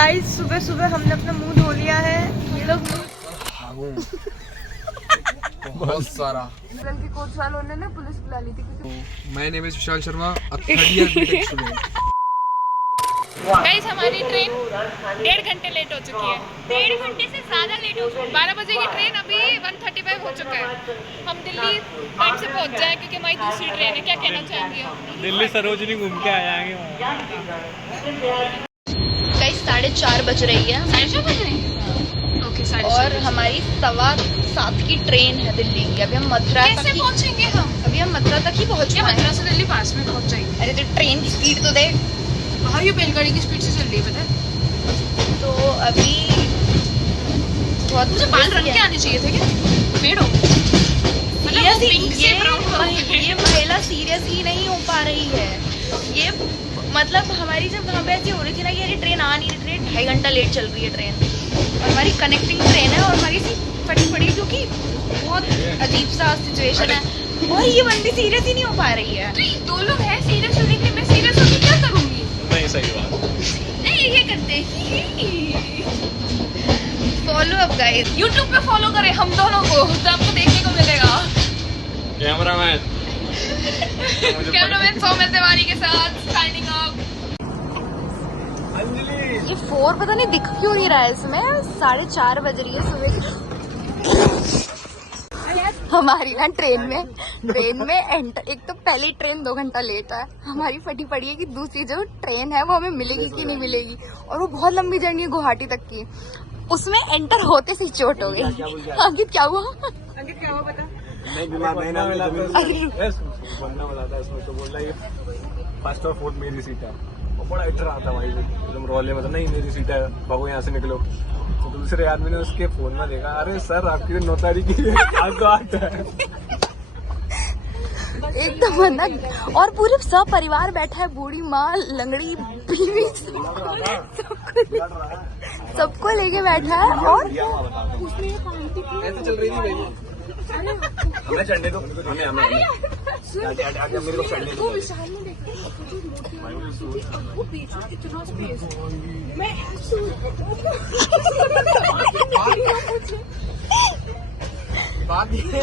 Guys सुबह सुबह हमने अपना मुंह धो लिया है। ये लोग बहुत सारा की कोच वालों ने ना पुलिस बुला ली थी। My name is Vishal Sharma, a 30-year B.Tech student। Guys हमारी ट्रेन 1.5 घंटे लेट हो चुकी है। 1.5 घंटे से ज़्यादा लेट हो चुकी है। 12 बजे की ट्रेन अभी 1:35 हो चुका है। हम दिल्ली टाइम से पहुंच जाए क्योंकि हमारी दूसरी ट्रेन है। क्या कहना चाहेंगे आप? दिल्ली सरोजनी घूम के आ जाएंगे। गाइस 4:30 बज रही है। 4:30 बज रही है। ओके, और हमारी 7:15 की ट्रेन है दिल्ली की। अभी हम मथुरा कैसे तक पहुंचेंगे हम? अभी हम मथुरा तक ही पहुंच गए। मथुरा से दिल्ली पास में पहुंच जाएंगे। अरे तो ट्रेन की स्पीड तो देख। हाँ, ये बैलगाड़ी की स्पीड से चल रही है, पता है? तो अभी बहुत मुझे बाल रंग के आने चाहिए थे क्या? पेड़ हो मतलब वो पिंक से ब्राउन हो गए। ये महिला सीरियस ही नहीं हो पा रही है। ये मतलब हमारी जब वहाँ पे ऐसी हो रही थी ना कि अरे ट्रेन आ नहीं रही, ट्रेन 2.5 घंटा लेट चल रही है ट्रेन। और हमारी कनेक्टिंग ट्रेन है और हमारी सीट फटी पड़ी है क्योंकि बहुत अजीब सा सिचुएशन है। और ये बंदी सीरियस ही नहीं हो पा रही है। तो ये दो लोग हैं सीरियस होने के लिए, मैं सीरियस होकर क्या करूँगी? नहीं, सही बात। नहीं, ये करते फॉलो अप गाइस, YouTube पे फॉलो करें हम दोनों को, तो आपको देखने को मिलेगा। कैमरामैन कैमरामैन सौम्य तिवारी के साथ साइनिंग ऑफ। ये 4 पता नहीं दिख क्यों नहीं रहा है इसमें। 4:30 बज रही है सुबह की। हमारी ना ट्रेन में एंटर, एक तो पहली ट्रेन 2 घंटा लेट है। हमारी फटी पड़ी है कि दूसरी जो ट्रेन है वो हमें मिलेगी कि नहीं मिलेगी। और वो बहुत लंबी जर्नी है गुवाहाटी तक की। उसमें एंटर होते से चोट हो गई। अंकित क्या हुआ? अंकित क्या हुआ पता? नहीं बीमार नहीं ना मिला बनना वाला था इसमें। तो बोल रहा है फर्स्ट और फोर्थ मेरी सीट है। वो बड़ा इटर रहा था भाई, एकदम रोले में था, नहीं मेरी सीट है भागो यहाँ से निकलो। तो दूसरे आदमी ने उसके फोन में देखा, अरे सर आपकी 9 तारीख की है, आपको 8 है। एकदम ना। और पूरे सब परिवार बैठा है, बूढ़ी माँ, लंगड़ी, बीवी, सबको लेके बैठा है। और ऐसे चल रही थी भाई। हमें चढ़ने दो, हमें मेरे को चढ़ने दो। बात ये है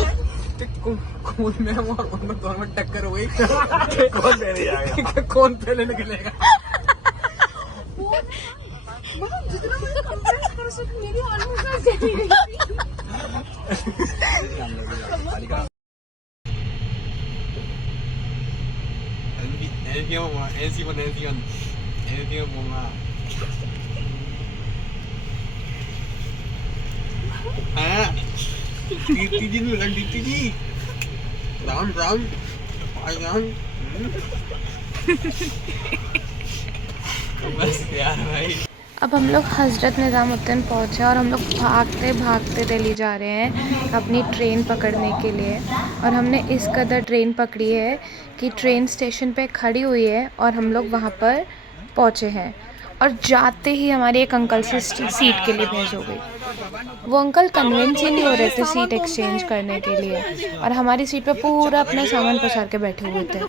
कि कौन में हम और उनमें दोनों में टक्कर हो गई। कौन पहले जाएगा, कौन पहले निकलेगा। दीदी ने लग दीदी राम राम राम। बस यार भाई। अब हम लोग हज़रत निज़ामुद्दीन पहुँचे और हम लोग भागते भागते दिल्ली जा रहे हैं अपनी ट्रेन पकड़ने के लिए। और हमने इस कदर ट्रेन पकड़ी है कि ट्रेन स्टेशन पे खड़ी हुई है और हम लोग वहाँ पर पहुँचे हैं। और जाते ही हमारी एक अंकल से सीट के लिए भेज हो गई। वो अंकल कन्विंस ही नहीं हो रहे थे सीट एक्सचेंज करने के लिए और हमारी सीट पे पूरा अपना सामान पसार के बैठे हुए थे।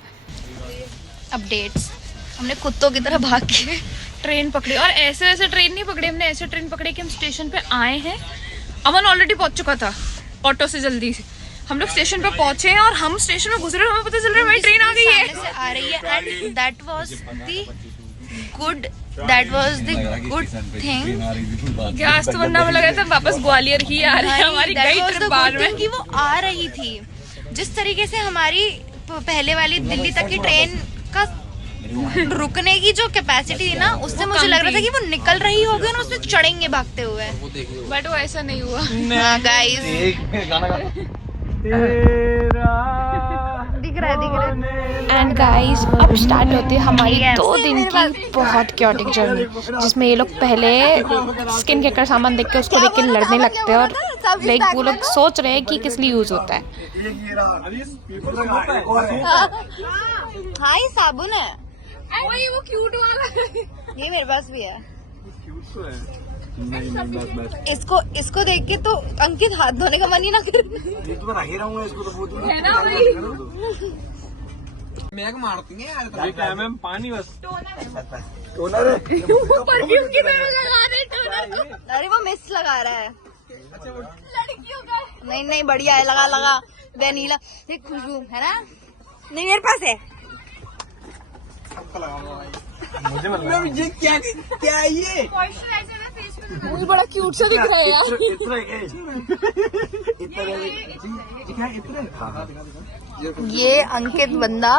अपडेट्स, हमने कुत्तों की तरह भाग के ट्रेन पकड़ी और ऐसे वैसे ट्रेन नहीं पकड़ी हमने, ऐसे ट्रेन पकड़ी कि हम स्टेशन पे आए हैं। अमन ऑलरेडी पहुंच चुका था ऑटो से जल्दी से। हम लोग स्टेशन पे पहुंचे हैं और हम स्टेशन में घुस रहे हैं, हमें पता चल रहा है भाई ट्रेन आ गई है। सामने से आ रही है। And that was the good thing. Gas तो बनना में लगा था वापस ग्वालियर ही आ रही है हमारी गई ट्रिप बार में कि वो आ रही थी। जिस तरीके से हमारी पहले वाली दिल्ली तक की ट्रेन का रुकने की जो कैपेसिटी थी ना, उससे मुझे लग रहा था कि वो निकल रही होगी और उसमें चढ़ेंगे भागते हुए। बट वो ऐसा नहीं हुआ। गाइस दिख रहा है। एंड गाइस अब स्टार्ट होती है हमारी 2 दिन की बहुत क्योटिक जर्नी, जिसमें ये लोग पहले स्किन केयर का सामान देख के उसको देख के लड़ने लगते हैं और लाइक वो लोग सोच रहे हैं कि किस लिए यूज होता है। हाँ ये साबुन है। वो क्यूट वाला ये मेरे पास भी है। इसको देख के तो अंकित हाथ धोने का मन ही ना करे। मैग मारती है यार। पानी बस टोनर है। परफ्यूम की तरह लगा अरे वो मिस लगा रहा है लड़कियों का। नहीं नहीं बढ़िया है, लगा लगा वेनीला खुशबू है ना। नहीं मेरे पास है। मुझे मतलब ये क्या है ये? मुझे बड़ा क्यूट सा दिख रहा है यार। ये अंकित बंदा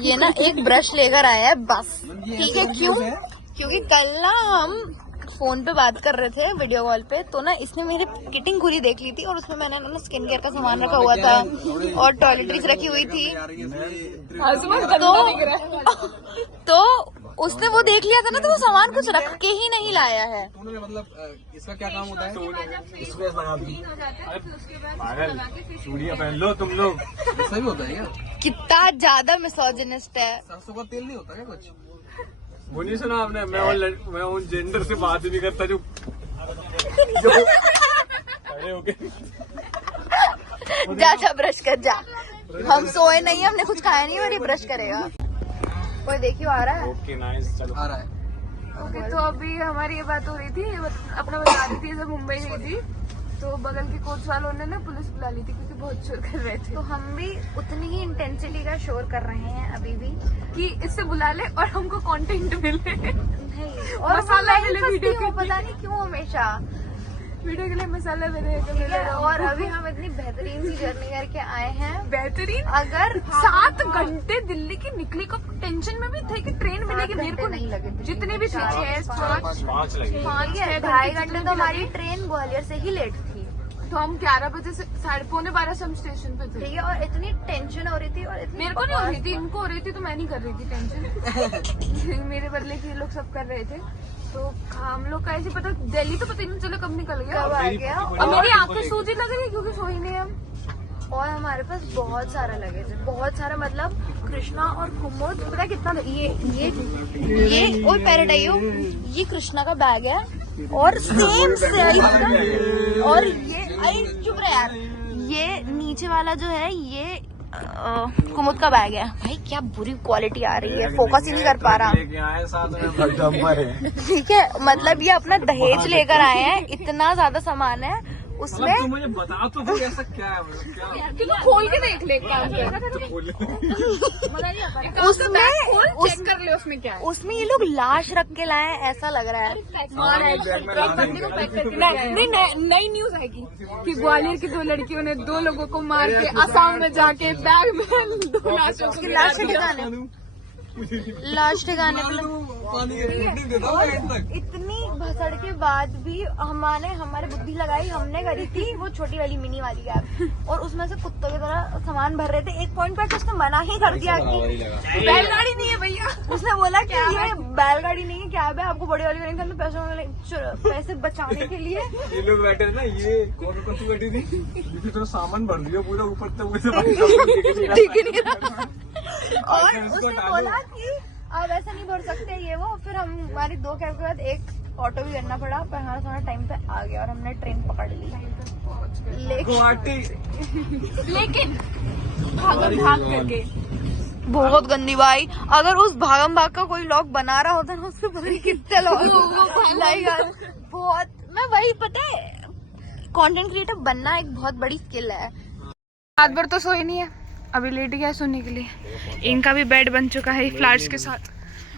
ये ना एक ब्रश लेकर आया है बस। ठीक है क्यों? क्योंकि कल ना हम फोन पे बात कर रहे थे वीडियो कॉल पे, तो ना इसने मेरी किटिंग खुली देख ली थी और उसमें मैंने ना स्किन केयर का सामान रखा हुआ था और टॉयलेटरीज रखी हुई थी। तो उसने वो देख लिया था ना, तो वो सामान कुछ रख के ही नहीं लाया है। मतलब इसका क्या काम होता है? चूड़ियाँ पहन लो तुम लोग। ऐसा भी होता है क्या? कितना ज्यादा मिसोजिनिस्ट है। सरसों का तेल नहीं होता क्या कुछ? वो नहीं सुना आपने? मैं उन जेंडर से बात नहीं करता जो खड़े होके। जा ब्रश कर जा। हम सोए नहीं, हमने कुछ खाया नहीं और ये ब्रश करेगा। कोई देखियो आ रहा है। ओके नाइस, चलो आ रहा है। ओके, तो अभी हमारी ये बात हो रही थी, अपना बता रही थी जब मुंबई गई थी तो बगल के कोच वालों ने ना पुलिस बुला ली थी क्योंकि बहुत शोर कर रहे थे। तो हम भी उतनी ही इंटेंसिटी का शोर कर रहे हैं अभी भी कि इससे बुला ले और हमको कंटेंट मिले। नहीं। और मसाला मैं मिले फंसती वीडियो हूँ, के पता नहीं क्यों हमेशा। वीडियो के लिए मसाला मिले। ठीक है, और अभी हम इतनी बेहतरीन सी जर्नी करके आए हैं। बेहतरीन। अगर 7 घंटे दिल्ली की निकली का टेंशन में भी थे कि ट्रेन मिलेगी। मेरे को नहीं लगे थे। जितने भी थी 6, 5 लगे। 2.5 घंटे तो हमारी ट्रेन ग्वालियर से ही लेट थी। तो हम 11 बजे से 11:30 से हम स्टेशन पे थे। ठीक है, और इतनी टेंशन हो रही थी और इतनी मेरे को नहीं हो रही थी, इनको हो रही थी, तो मैं नहीं कर रही थी टेंशन। मेरे बदले के लोग सब कर रहे थे। तो हम लोग का ऐसे पता दिल्ली तो पता ही नहीं चला कब निकल गया। कब आ गया। और मेरी आंखें सूजी लग रही है क्योंकि सोई नहीं हम। और हमारे पास बहुत सारा लगेज है, बहुत सारा। मतलब कृष्णा और कुमुद पता कितना ये और पैराडाइयो, ये कृष्णा का बैग है और सेम साइज का। और ये अरे चुप रहे यार, ये नीचे वाला जो है ये कुमुद का बैग है। भाई क्या बुरी क्वालिटी आ रही है, फोकस ही नहीं कर पा रहा। लेके आए साथ में ठीक है, मतलब ये अपना दहेज लेकर आए हैं, इतना ज्यादा सामान है उसमें। तू मुझे बता तो दो ऐसा क्या है, मतलब क्या क्योंकि खोल के देख ले क्या उसमें चेक कर ले उसमें क्या है। उसमें ये लोग लाश रख के लाए हैं, ऐसा लग रहा है। नहीं नई न्यूज आएगी कि ग्वालियर की 2 लड़कियों ने 2 लोगों को मार के असम में जाके बैग में 2 लाशों को लाश ठिकाने पे इतनी भसड़ के बाद भी हमारे बुद्धि लगाई हमने करी थी वो छोटी वाली मिनी वाली कैब, और उसमें से कुत्तों की तरह सामान भर रहे थे। एक पॉइंट पर उसने मना ही कर दिया कि बैलगाड़ी नहीं है भैया। उसने बोला कि ये बैलगाड़ी नहीं है, कैब है, आपको बड़ी वाली करेंगे। हमने पैसे बचाने के लिए ये लोग बैठे ना, ये कौन सी बैठी थी, तो सामान भर दिया पूरा ऊपर तक। ठीक ही नहीं रहा। और उसने बोला कि अब ऐसा नहीं भर सकते ये वो। फिर हमारी 2 कैब के बाद एक ऑटो भी करना पड़ा, पर हमारा थोड़ा टाइम पे आ गया और हमने ट्रेन पकड़ ली। लेकिन भाग करके बहुत गंदी भाई। अगर उस भागम भाग का कोई लोग बना रहा होता ना, उससे पता नहीं कितने लोग बहुत। मैं वही पता है, कंटेंट क्रिएटर बनना एक बहुत बड़ी स्किल है। रात भर तो सोई नहीं है, अभी लेट गया सोने के लिए। इनका भी बेड बन चुका है फ्लैट्स के साथ,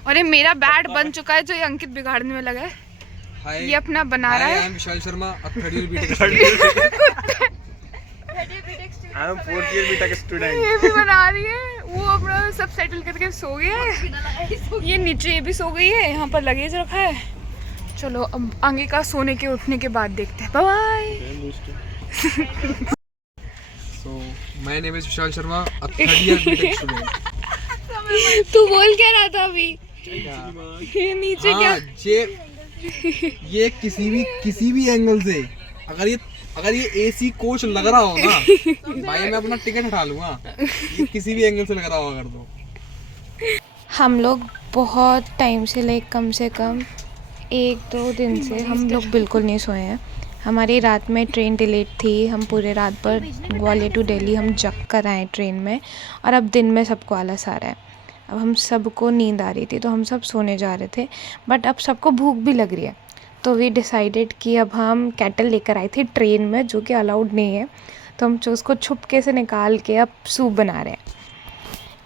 और ये मेरा बेड बन चुका है जो ये अंकित बिगाड़ने में लगा है। ये अपना बना रहा है। विशाल शर्मा स्टूडेंट। ये भी बना रही है, वो अपना सब सेटल करके सो गया है। ये नीचे ये भी सो गई है, यहाँ पर लगेज रखा है। चलो अब आगे का सोने के उठने के बाद देखते हैं। Bye. So, my name is Vishal Sharma, a third year BTech student. तू बोल क्या रहा था अभी? ये नीचे क्या? ये किसी भी एंगल से अगर ये एसी कोच लग रहा हो ना भाई, मैं अपना टिकट हटा लूंगा। ये किसी भी एंगल से लग रहा हो अगर तो। हम लोग बहुत टाइम से कम से कम 1-2 दिन से हम लोग बिल्कुल नहीं सोए हैं। हमारी रात में ट्रेन डिलेट थी, हम पूरे रात पर ग्वालियर टू दिल्ली हम जग कर आए ट्रेन में, और अब दिन में सबको आलस आ रहा है। अब हम सबको नींद आ रही थी तो हम सब सोने जा रहे थे, बट अब सबको भूख भी लग रही है। तो वी डिसाइडेड कि अब हम केटल लेकर आए थे ट्रेन में, जो कि अलाउड नहीं है, तो हम उसको छुपके से निकाल के अब सूप बना रहे हैं।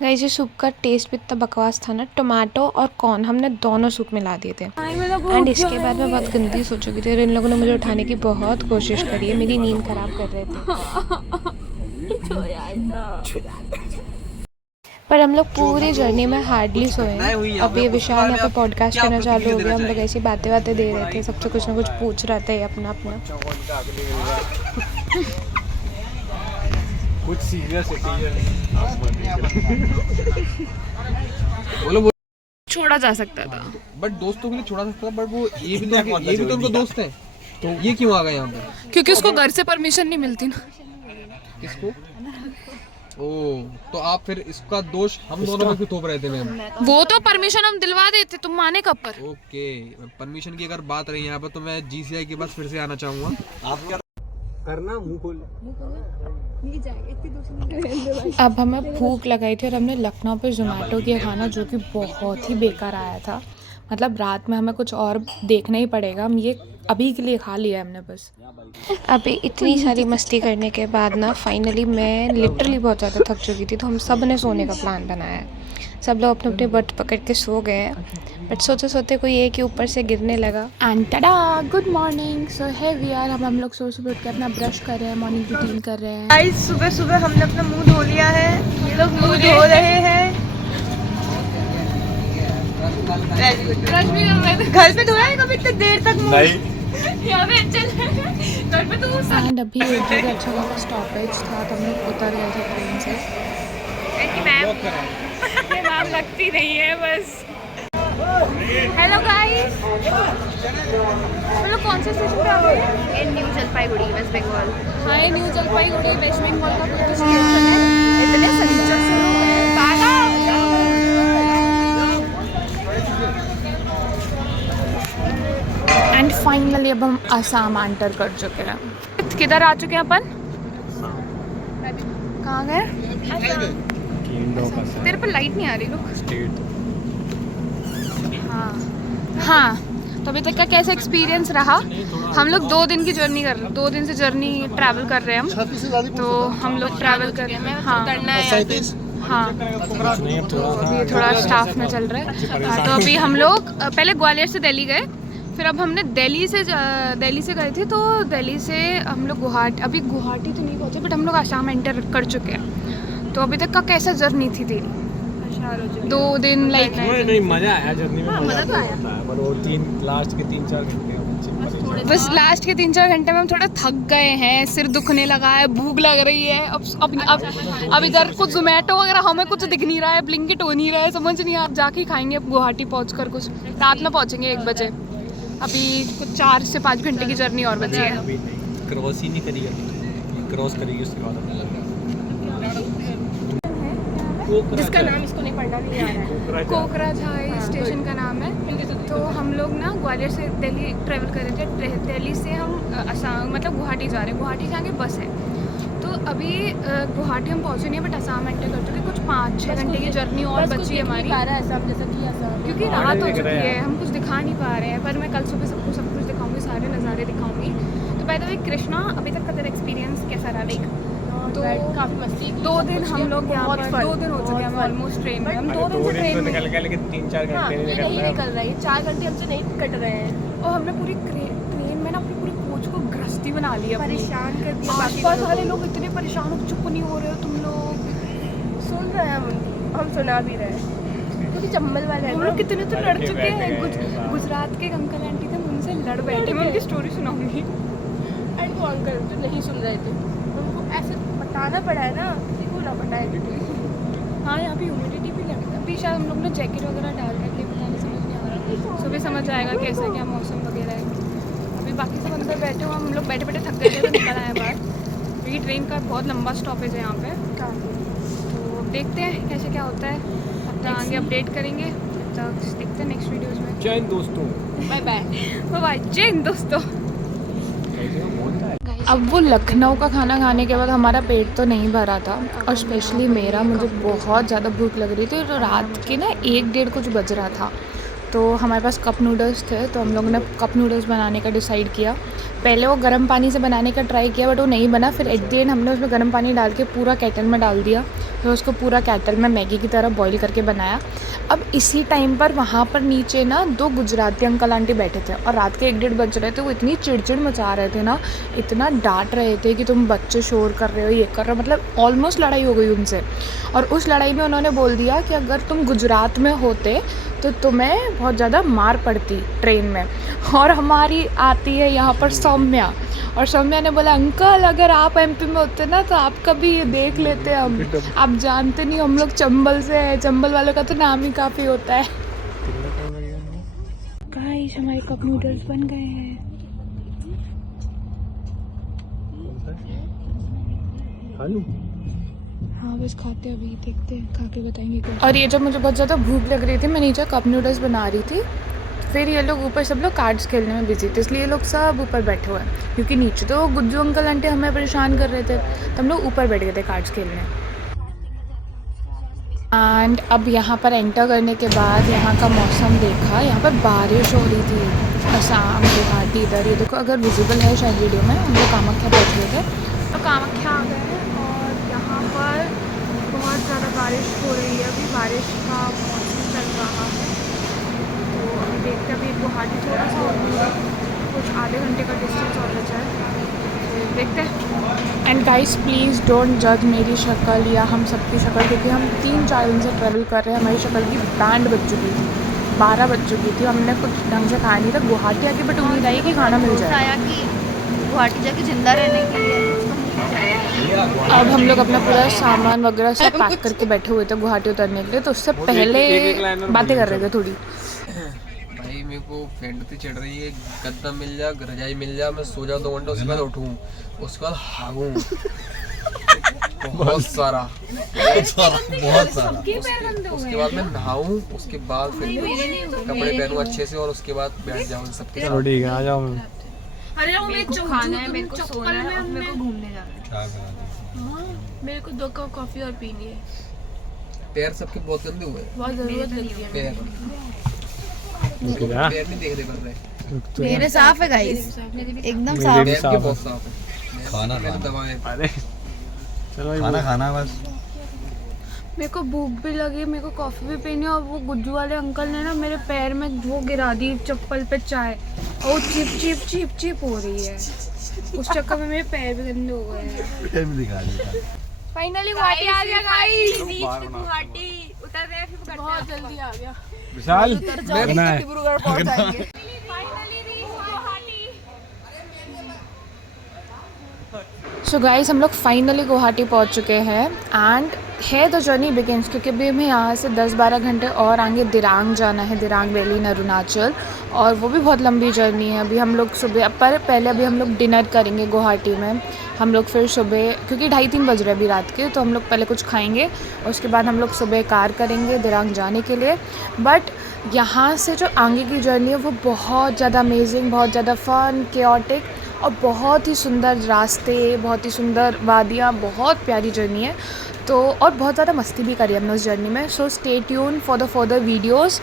गाइस ये सूप का टेस्ट भी इतना बकवास था ना, टमाटो और कॉर्न हमने दोनों सूप मिला दिए थे। एंड इसके बाद मैं बहुत गंदी सो चुकी थी और इन लोगों ने मुझे उठाने की बहुत कोशिश करी है, मेरी नींद खराब कर रहे थे। पर हम लोग पूरी जर्नी में हार्डली सोए हैं। अब ये विशाल यहाँ पे पॉडकास्ट करना चालू हो गया, हम लोग ऐसी बातें दे रहे थे, सबसे कुछ ना कुछ पूछ रहे थे अपना अपना। कुछ सीरियस बोलो छोड़ा जा सकता था, बट दोस्तों के लिए छोड़ा सकता था, बट वो ये भी तो उनका दोस्त है, तो ये क्यों आ गए यहाँ पे? क्योंकि उसको घर से परमिशन नहीं मिलती ना। किसको? ओ, तो आप फिर इसका दोष हम दोनों में क्यों थोप रहे थे मैम? वो तो परमिशन हम दिलवा देते, तुम माने कब पर? ओके, परमिशन की अगर बात रही यहाँ पर तो मैं GCI के पास फिर से आना चाहूँगा। आप क्या करना, मुंह खोल। अब हमें भूख लगाई थी और हमने लखनऊ पे जोमेटो किया खाना, जो कि बहुत ही बेकार आया था। मतलब रात में हमें कुछ और देखना ही पड़ेगा, हम ये अभी के लिए खा लिया हमने बस। अभी इतनी सारी मस्ती करने के बाद ना फाइनली मैं लिटरली बहुत ज़्यादा थक चुकी थी, तो हम सब ने सोने का प्लान बनाया है। सब लोग अपने अपने बर्थ पकड़ के सो गए हैं, बट सोते सोते कोई एक ही ऊपर से गिरने लगा। And tada, good morning. So here we are, हम लोग सुबह उठ के अपना ब्रश कर रहे हैं, मॉर्निंग रूटीन कर रहे हैं। गाइस सुबह सुबह हमने अपना मुंह धो लिया है, ये लोग मुंह धो रहे हैं। ब्रश भी कर रहे थे। घर पे धोया है कभी इतनी देर तक मुंह? नहीं, यहाँ पे चल घर पे तो एंड अभी एक जगह अच्छा खासा स्टॉपेज था, तो हम लोग उतर गए थे ट्रेन से। ये नाम लगती नहीं है बस। हेलो गाइस, हम लोग कौन से स्टेशन पे आ गए हैं? New Jalpaiguri, West Bengal. Hi, New Jalpaiguri West Bengal का कोई स्टेशन है। इतने सनीचर से लोग हैं। एंड फाइनली अब हम असम एंटर कर चुके हैं। किधर आ चुके हैं अपन? कहाँ गए? तेरे पर लाइट नहीं आ रही, रुक। हाँ, तो अभी तक का कैसा एक्सपीरियंस रहा? हम लोग 2 दिन की जर्नी कर रहे हैं, 2 दिन से जर्नी ट्रैवल कर रहे हैं हम। तो हम लोग ट्रैवल कर रहे हैं। हाँ हाँ, ये थोड़ा स्टाफ में चल रहा है। तो अभी हम लोग पहले ग्वालियर से दिल्ली गए, फिर अब हमने दिल्ली से गए थे, तो दिल्ली से हम लोग गुवाहाटी, अभी गुवाहाटी तो नहीं पहुँचे, बट हम लोग आसाम एंटर कर चुके हैं। तो अभी तक का कैसा जर्नी थी तेरी? 2 दिन लाइक नहीं मजा आया जर्नी में। मजा तो आया, पर वो लास्ट के 3-4 घंटे बस लास्ट के 3-4 घंटे में हम थोड़ा थक गए हैं, सिर दुखने लगा है, भूख लग रही है। अब इधर कुछ जोमेटो वगैरह हमें कुछ दिख नहीं रहा है, ब्लिंकिट हो नहीं रहा है, समझ नहीं आ। जाके ही खाएंगे अब गुवाहाटी पहुंचकर, कुछ रात में पहुंचेंगे 1 बजे। अभी कुछ 4 से 5 घंटे की जर्नी और बची है। अभी क्रॉस ही नहीं करी है, क्रॉस करेगी उसके बाद जिसका नाम इसको नहीं पढ़ना नहीं आ रहा है। कोकराझाई स्टेशन का नाम है। तो हम लोग ना ग्वालियर से दिल्ली ट्रेवल कर रहे थे, दिल्ली से हम असम मतलब गुवाहाटी जा रहे हैं, गुवाहाटी से आगे बस है। तो अभी गुवाहाटी हम पहुँचे नहीं, बट असम एंटर कर चुके। कुछ 5-6 घंटे की जर्नी और बची है हमारी, क्योंकि रात हो चुकी है, हम कुछ दिखा नहीं पा रहे हैं। पर मैं कल सुबह सबको सब कुछ दिखाऊंगी, सारे नज़ारे दिखाऊंगी। तो बाय द वे कृष्णा, अभी तक का तेरा एक्सपीरियंस कैसा रहा? लाइक तो काफ़ी मस्ती, 2 दिन हम लोग यहाँ पर, 2 दिन हो चुके हैं ऑलमोस्ट ट्रेन में। हम 2 दिन से ट्रेन में निकल गया, लेकिन 3-4 घंटे नहीं निकल रहा है। 4 घंटे हमसे नहीं कट रहे हैं। और हमने पूरी ट्रेन में ना अपनी पूरी कोच को ग्रस्ती बना लिया, परेशान कर दिया। आसपास वाले लोग इतने परेशान हो, चुप नहीं हो रहे हो तुम लोग। सुन रहे हैं हम सुना भी रहे हैं, क्योंकि चंबल वाले हम लोग कितने तो लड़ चुके हैं। गुजरात के अंकल आंटी थे, उनसे लड़ बैठे। मैं उनकी स्टोरी सुनाऊंगी। एंड वो अंकल तो नहीं सुन रहे थे, उनको ऐसे बताना पड़ा है ना, किसी को ना बताए। हाँ, यहाँ पे ह्यूमिडिटी भी लगता है। अभी शायद हम लोग ने जैकेट वगैरह डाल रखे हैं, पता नहीं, समझ नहीं आ रहा। सुबह समझ आएगा कैसा क्या मौसम वगैरह है। अभी बाकी सब अंदर बैठे हुए, हम लोग बैठे बैठे थक गए थे, तो निकल आए बाहर, क्योंकि ट्रेन का बहुत लंबा स्टॉपेज है यहाँ पे। तो देखते हैं कैसे क्या होता है, अब तक आगे अपडेट करेंगे। तब तक देखते हैं नेक्स्ट वीडियोज़ में। जय हिंद दोस्तों, बाय बाय, जय हिंद दोस्तों। अब वो लखनऊ का खाना खाने के बाद हमारा पेट तो नहीं भरा था, और स्पेशली मेरा, मुझे बहुत ज़्यादा भूख लग रही थी। तो रात के ना 1-1:30 कुछ बज रहा था। तो हमारे पास कप नूडल्स थे, तो हम लोगों ने कप नूडल्स बनाने का डिसाइड किया। पहले वो गर्म पानी से बनाने का ट्राई किया बट वो नहीं बना। फिर एट द एंड हमने उसमें गर्म पानी डाल के पूरा केटल में डाल दिया, फिर उसको पूरा केटल में मैगी की तरह बॉईल करके बनाया। अब इसी टाइम पर वहाँ पर नीचे ना 2 गुजराती अंकल आंटी बैठे थे और रात के 1-1:30 बज रहे थे। वो इतनी चिड़चिड़ मचा रहे थे ना, इतना डांट रहे थे कि तुम बच्चे शोर कर रहे हो, ये कर रहे हो, मतलब ऑलमोस्ट लड़ाई हो गई उनसे। और उस लड़ाई में उन्होंने बोल दिया कि अगर तुम गुजरात में होते तो तुम्हें बहुत ज़्यादा मार पड़ती ट्रेन में। और हमारी आती है यहाँ पर सौम्या, और सौम्या ने बोला अंकल अगर आप एमपी में होते ना तो आपका भी ये देख लेते हम, आप जानते नहीं हम लोग चंबल से हैं, चंबल वालों का तो नाम ही काफ़ी होता है। गाइस हमारे कप नूडल्स बन गए हैं। हाँ बस खाते अभी, देखते हैं खा के बताएंगे क्या। और ये जब मुझे बहुत ज़्यादा भूख लग रही थी, मैं नीचे कप नूडल्स बना रही थी, फिर ये लोग ऊपर सब लोग कार्ड्स खेलने में बिजी थे, इसलिए ये लोग सब ऊपर बैठे हुए हैं। क्योंकि नीचे तो गुज्जू अंकल आंटी हमें परेशान कर रहे थे, तो हम लोग ऊपर बैठ गए थे कार्ड्स खेलने। एंड अब यहाँ पर एंटर करने के बाद यहाँ का मौसम देखा, यहाँ पर बारिश हो रही थी। असम, गुवाहाटी, इधर ये देखो, अगर विजिबल है शायद वीडियो में, हम लोग कामाख्या पहुँच गए थे। तो कामाख्या आ गए हैं और यहाँ पर बहुत ज़्यादा बारिश हो रही है। अभी बारिश का मौसम चल रहा है, तो अभी देखते हैं। अभी गुवाहाटी थोड़ा सा और दूर है, कुछ आधे घंटे का डिस्टेंस और बचा है, तो देखते हैं। एंड गाइस प्लीज़ डोंट जज मेरी शक्ल या हम सबकी शक्ल, क्योंकि हम 3-4 दिन से ट्रैवल कर रहे हैं। हमारी शक्ल की बैंड बज चुकी थी, 12 बज चुकी थी, हमने कुछ ढंग से खाया नहीं था। गुवाहाटी आके बट उम्मीद आई कि खाना मिल जाए, आया कि गुवाहाटी जाके जिंदा रहने के लिए। अब हम लोग अपना पूरा सामान वगैरह सब पैक करके बैठे हुए थे गुवाहाटी उतरने के लिए, तो उससे पहले बातें कर रहे थे थोड़ी। भाई मेरे को फेंटती चढ़ रही है, गद्दा मिल जा, रजाई मिल जा, मैं सो जाऊँ 2 घंटे, उसके बाद उठूँ, उसके बाद हागूँ बहुत सारा उसके बाद मैं नहाऊँ, उसके बाद फिर कपड़े पहनूँ अच्छे से और उसके बाद बैठ जाऊँ सबके साथ। ठीक है आ जाओ। अरे वो मेरे को खाना है, मेरे को सोना है, मेरे को घूमने जाना है, मेरे को 2 कप कॉफी और पीनी है। पैर सबके बहुत गंदे हुए हैं, बहुत जरूरत लगी है। पैर नहीं देखने पड़ रहे। मेरे साफ है गाइस, एकदम साफ। पैर के बहुत साफ है। खाना दवाएं, अरे चलो खाना बस। मेरे को भूख भी लगी, मेरे को कॉफ़ी भी पीनी है, और वो गुज्जू वाले अंकल ने ना मेरे पैर में वो गिरा दी चप्पल पे चाय, और चिप चिप चिप चिप हो रही है। उस चक्कर में मेरे पैर भी गंदे हो गए हैं। फाइनली गुवाहाटी आ गया गाइस, गुवाहाटी उतर रहे हैं, फिर बहुत जल्दी आ गया। विशाल डिब्रूगढ़ पहुंच जाएंगे। सो गाइस हम लोग फाइनली गुवाहाटी पहुंच चुके हैं एंड है द जर्नी बिगिंस, क्योंकि अभी हमें यहाँ से 10-12 घंटे और आगे दिरांग जाना है, दिरांग वैली इन अरुणाचल, और वो भी बहुत लंबी जर्नी है। अभी हम लोग सुबह पर पहले अभी हम लोग डिनर करेंगे गुवाहाटी में, हम लोग फिर सुबह, क्योंकि 2:30-3 बज रहे हैं अभी रात के, तो हम लोग पहले कुछ खाएंगे, उसके बाद हम लोग सुबह कार करेंगे दिरांग जाने के लिए। बट यहाँ से जो आगे की जर्नी है वो बहुत ज़्यादा अमेजिंग, बहुत ज़्यादा फन, केओटिक और बहुत ही सुंदर रास्ते, बहुत ही सुंदर वादियाँ, बहुत प्यारी जर्नी है। तो और बहुत ज़्यादा मस्ती भी करी हमने उस जर्नी में। So stay tune for the further videos.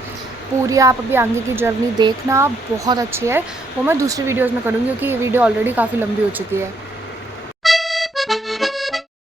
पूरी आप अभी आगे की जर्नी देखना, बहुत अच्छी है। वो मैं दूसरी वीडियोज़ में करूँगी, क्योंकि ये वीडियो ऑलरेडी काफ़ी लंबी हो चुकी है।